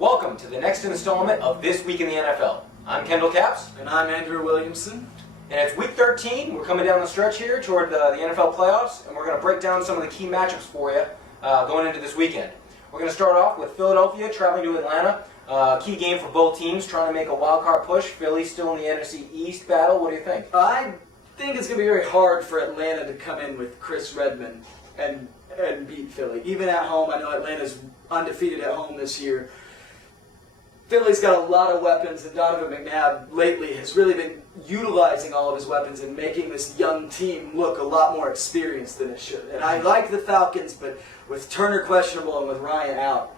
Welcome to the next installment of This Week in the NFL. I'm Kendall Capps. And I'm Andrew Williamson. And it's Week 13. We're coming down the stretch here toward the NFL playoffs, and we're going to break down some of the key matchups for you going into this weekend. We're going to start off with Philadelphia traveling to Atlanta. Key game for both teams, trying to make a wild card push. Philly still in the NFC East battle. What do you think? I think it's going to be very hard for Atlanta to come in with Chris Redman and beat Philly. Even at home, I know Atlanta's undefeated at home this year. Philly's got a lot of weapons, and Donovan McNabb lately has really been utilizing all of his weapons and making this young team look a lot more experienced than it should. And I like the Falcons, but with Turner questionable and with Ryan out,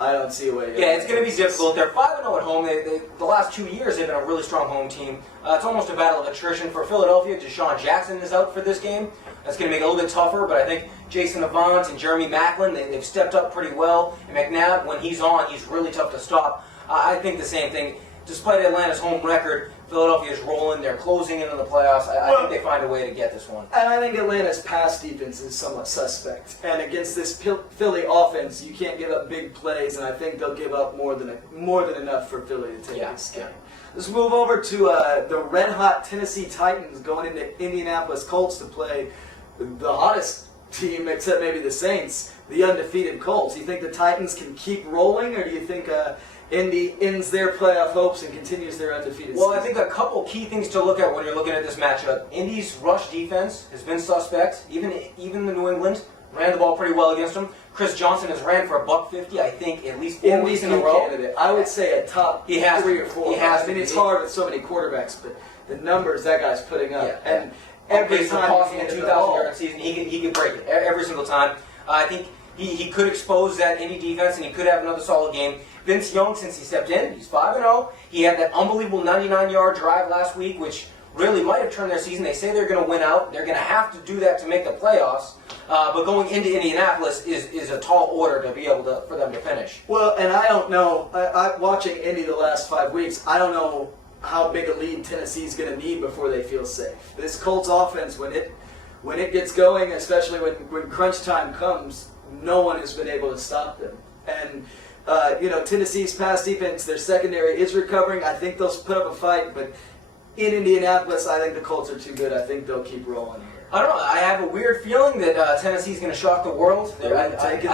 I don't see a way. Yeah, it's going to be difficult. They're 5-0 at home. The last 2 years, they've been a really strong home team. It's almost a battle of attrition for Philadelphia. Deshaun Jackson is out for this game. That's going to make it a little bit tougher, but I think Jason Avant and Jeremy Maclin, they've stepped up pretty well. And McNabb, when he's on, he's really tough to stop. I think the same thing. Despite Atlanta's home record, Philadelphia is rolling. They're closing into the playoffs. I think they find a way to get this one. And I think Atlanta's pass defense is somewhat suspect. And against this Philly offense, you can't give up big plays, and I think they'll give up more than enough for Philly to take this game. Let's move over to the red-hot Tennessee Titans going into Indianapolis Colts to play the hottest team, except maybe the Saints, the undefeated Colts. Do you think the Titans can keep rolling, or do you think Indy ends their playoff hopes and continues their undefeated season? Well, I think a couple key things to look at when you're looking at this matchup. Indy's rush defense has been suspect. Even the New England ran the ball pretty well against them. Chris Johnson has ran for $150, I think, at least 4 weeks in a row. Candidate. I would say a top 3 or 4. I mean, it's hard with so many quarterbacks, but the numbers that guy's putting up. Yeah. And every so time passing a 2,000-yard season, he could break it every single time. I think he could expose that Indy defense, and he could have another solid game. Vince Young, since he stepped in, he's 5-0. He had that unbelievable 99-yard drive last week, which really might have turned their season. They say they're going to win out. They're going to have to do that to make the playoffs. But going into Indianapolis is a tall order to be able for them to finish. Well, and I don't know. Watching Indy the last 5 weeks, I don't know how big a lead Tennessee's going to need before they feel safe. This Colts offense, when it gets going, especially when crunch time comes, no one has been able to stop them. And Tennessee's pass defense, their secondary is recovering. I think they'll put up a fight, but in Indianapolis, I think the Colts are too good. I think they'll keep rolling here. I don't know. I have a weird feeling that Tennessee's going to shock the world. I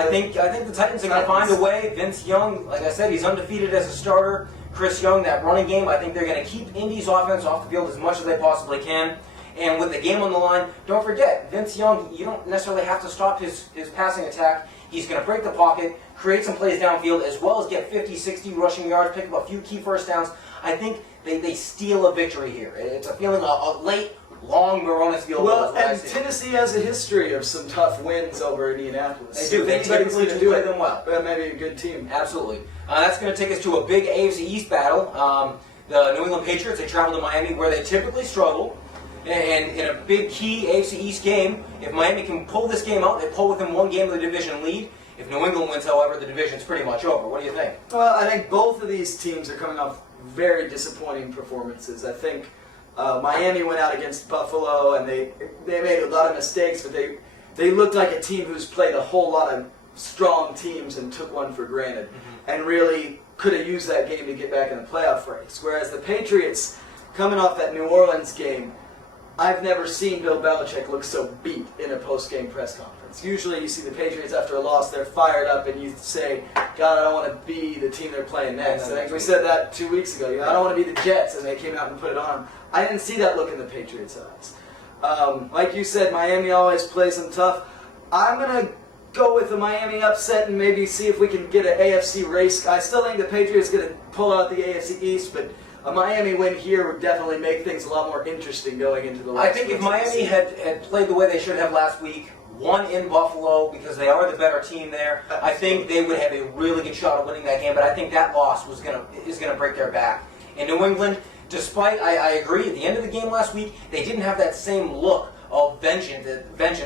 think the Titans are going to find a way. Vince Young, like I said, he's undefeated as a starter. Chris Young, that running game, I think they're going to keep Indy's offense off the field as much as they possibly can. And with the game on the line, don't forget, Vince Young, you don't necessarily have to stop his passing attack. He's going to break the pocket, create some plays downfield, as well as get 50, 60 rushing yards, pick up a few key first downs. I think they steal a victory here. It's a feeling of late, long Maronis field goal. Well, and Tennessee has a history of some tough wins over Indianapolis. They do. They typically do play them well. Maybe a good team. Absolutely. That's going to take us to a big AFC East battle. The New England Patriots, they travel to Miami where they typically struggle. And in a big key AFC East game, if Miami can pull this game out, they pull within one game of the division lead. If New England wins, however, the division's pretty much over. What do you think? Well, I think both of these teams are coming off very disappointing performances. I think Miami went out against Buffalo, and they made a lot of mistakes, but they looked like a team who's played a whole lot of strong teams and took one for granted, and really could have used that game to get back in the playoff race. Whereas the Patriots, coming off that New Orleans game, I've never seen Bill Belichick look so beat in a post-game press conference. Usually you see the Patriots after a loss, they're fired up, and you say, God, I don't want to be the team they're playing next. I think we said that 2 weeks ago. I don't want to be the Jets, and they came out and put it on. I didn't see that look in the Patriots' eyes. Like you said, Miami always plays them tough. I'm going to go with the Miami upset and maybe see if we can get an AFC race. I still think the Patriots are going to pull out the AFC East, but a Miami win here would definitely make things a lot more interesting going into the last I think if Miami had played the way they should have last week, won in Buffalo because they are the better team there, I think they would have a really good shot of winning that game. But I think that loss is going to break their back. In New England, despite, I agree, at the end of the game last week, they didn't have that same look of vengeance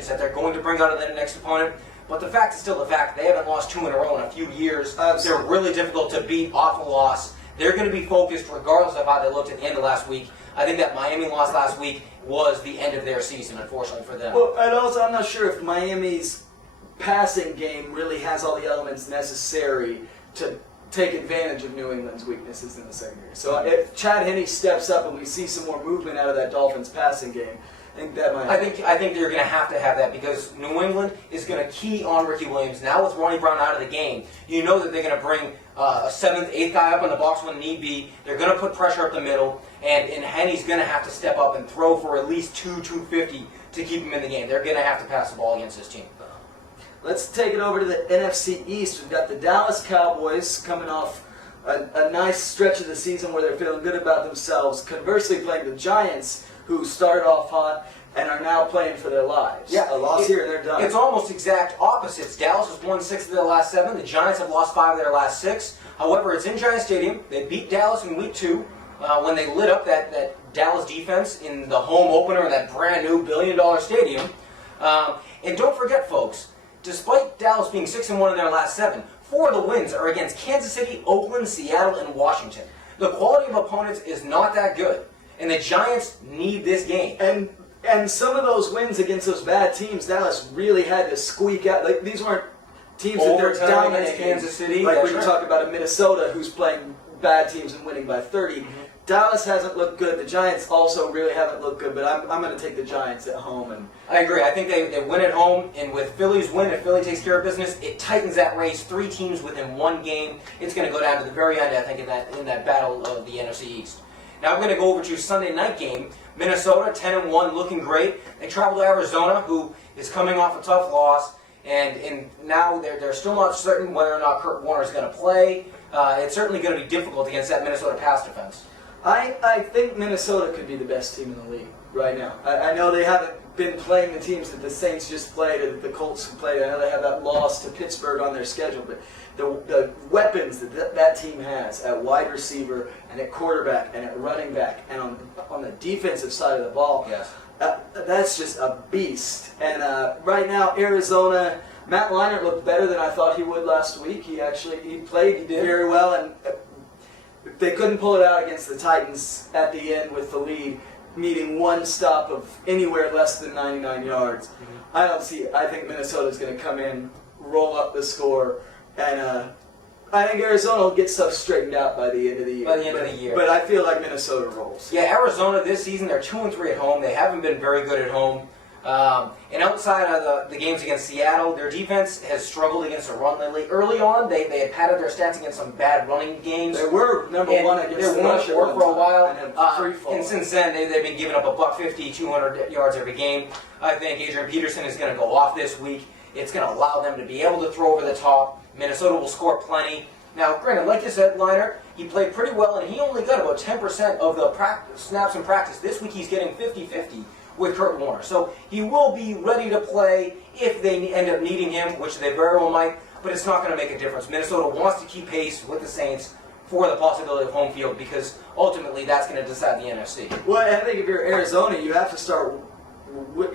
that they're going to bring out of their next opponent. But the fact is still the fact. They haven't lost 2 in a row in a few years. They're really difficult to beat off a loss. They're going to be focused regardless of how they looked at the end of last week. I think that Miami loss last week was the end of their season, unfortunately for them. Well, and also I'm not sure if Miami's passing game really has all the elements necessary to take advantage of New England's weaknesses in the secondary. So if Chad Henne steps up and we see some more movement out of that Dolphins passing game, I think that might happen. I think they're going to have that because New England is going to key on Ricky Williams. Now with Ronnie Brown out of the game, you know that they're going to bring a 7th, 8th guy up in the box when need be. They're going to put pressure up the middle, and Henne's going to have to step up and throw for at least 250 to keep him in the game. They're going to have to pass the ball against this team. Let's take it over to the NFC East. We've got the Dallas Cowboys coming off a nice stretch of the season where they're feeling good about themselves. Conversely, playing the Giants, who started off hot and are now playing for their lives. Yeah, a loss here and they're done. It's almost exact opposites. Dallas has won 6 of their last 7. The Giants have lost 5 of their last 6. However, it's in Giant Stadium. They beat Dallas in Week 2 when they lit up that Dallas defense in the home opener in that brand new $1 billion stadium. And don't forget, folks, despite Dallas being 6-1 in their last 7, 4 of the wins are against Kansas City, Oakland, Seattle, and Washington. The quality of opponents is not that good, and the Giants need this game. And some of those wins against those bad teams, Dallas really had to squeak out. Like, these weren't teams that they're Overtime dominating. against Kansas City. Like that's we can right. talk about a Minnesota who's playing bad teams and winning by 30. Dallas hasn't looked good. The Giants also really haven't looked good, but I'm going to take the Giants at home. And I agree. I think they win at home, and with Philly's win, if Philly takes care of business, it tightens that race. 3 teams within 1 game. It's going to go down to the very end, I think, in that battle of the NFC East. Now we're going to go over to Sunday night game. Minnesota, 10-1, looking great. They travel to Arizona, who is coming off a tough loss, and now they're still not certain whether or not Kurt Warner is going to play. It's certainly going to be difficult against that Minnesota pass defense. I think Minnesota could be the best team in the league right now. I know they haven't been playing the teams that the Saints just played or that the Colts have played. I know they have that loss to Pittsburgh on their schedule, but the weapons that team has at wide receiver and at quarterback and at running back and on the defensive side of the ball, Yes. That's just a beast. And right now, Arizona, Matt Leinart looked better than I thought he would last week. He played very well, and they couldn't pull it out against the Titans at the end with the lead, needing 1 stop of anywhere less than 99 yards. I think Minnesota's going to come in, roll up the score, and I think Arizona will get stuff straightened out by the end of the year. But I feel like Minnesota rolls. Yeah, Arizona this season, they're 2-3 at home. They haven't been very good at home. And outside of the games against Seattle, their defense has struggled against the run lately. Early on, they had padded their stats against some bad running games. They were number 1 against the rush for a while. And and since then, they've been giving up $150, 200 yards every game. I think Adrian Peterson is going to go off this week. It's going to allow them to be able to throw over the top. Minnesota will score plenty. Now, granted, like you said, Leinart, he played pretty well, and he only got about 10% of the snaps in practice. This week, he's getting 50-50 with Kurt Warner. So he will be ready to play if they end up needing him, which they very well might, but it's not going to make a difference. Minnesota wants to keep pace with the Saints for the possibility of home field because ultimately that's going to decide the NFC. Well, I think if you're Arizona, you have to start.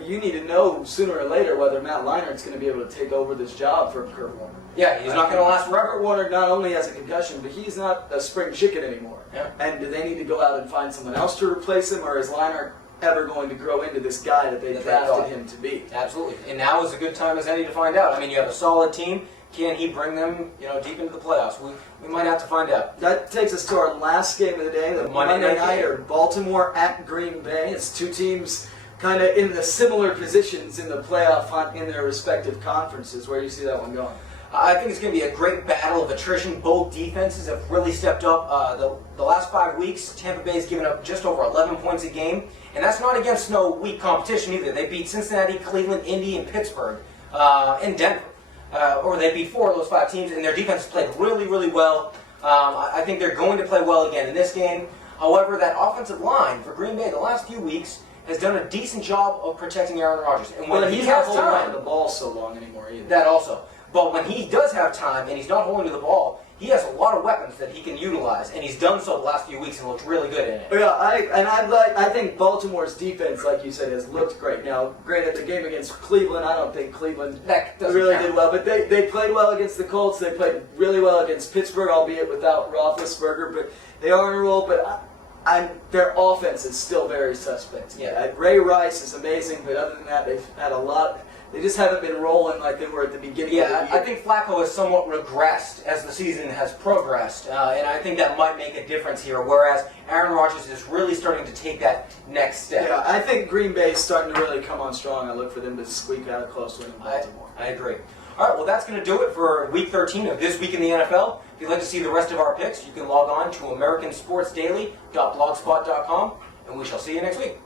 You need to know sooner or later whether Matt Leinart's going to be able to take over this job from Kurt Warner. Yeah, he's not going to last forever. Kurt Warner not only has a concussion, but he's not a spring chicken anymore. Yeah. And do they need to go out and find someone else to replace him, or is Leinart ever going to grow into this guy that they drafted him to be? Absolutely. And now is a good time as any to find out. I mean, you have a solid team. Can he bring them, deep into the playoffs? We might have to find out. That takes us to our last game of the day, the Monday nighter, Baltimore at Green Bay. It's 2 teams kind of in the similar positions in the playoff hunt in their respective conferences. Where do you see that one going? I think it's going to be a great battle of attrition. Both defenses have really stepped up. The last 5 weeks, Tampa Bay's given up just over 11 points a game, and that's not against no weak competition either. They beat Cincinnati, Cleveland, Indy, and Pittsburgh, and Denver. Or they beat 4 of those 5 teams, and their defense played really, really well. I think they're going to play well again in this game. However, that offensive line for Green Bay the last few weeks has done a decent job of protecting Aaron Rodgers. And when he has holding on time, to the ball so long anymore either. that also. But when he does have time and he's not holding to the ball, he has a lot of weapons that he can utilize, and he's done so the last few weeks and looked really good in it. Yeah, I think Baltimore's defense, like you said, has looked great. Now, granted, the game against Cleveland, I don't think Cleveland That doesn't really count. did well, but they played well against the Colts. They played really well against Pittsburgh, albeit without Roethlisberger. But they are in a roll. But their offense is still very suspect. Yeah. Ray Rice is amazing, but other than that, they've had a lot. They just haven't been rolling like they were at the beginning of the Yeah, year. I think Flacco has somewhat regressed as the season has progressed, and I think that might make a difference here, whereas Aaron Rodgers is really starting to take that next step. Yeah, I think Green Bay is starting to really come on strong. I look for them to squeak out a close win in Baltimore. I agree. All right, well, that's going to do it for Week 13 of This Week in the NFL. If you'd like to see the rest of our picks, you can log on to AmericanSportsDaily.blogspot.com, and we shall see you next week.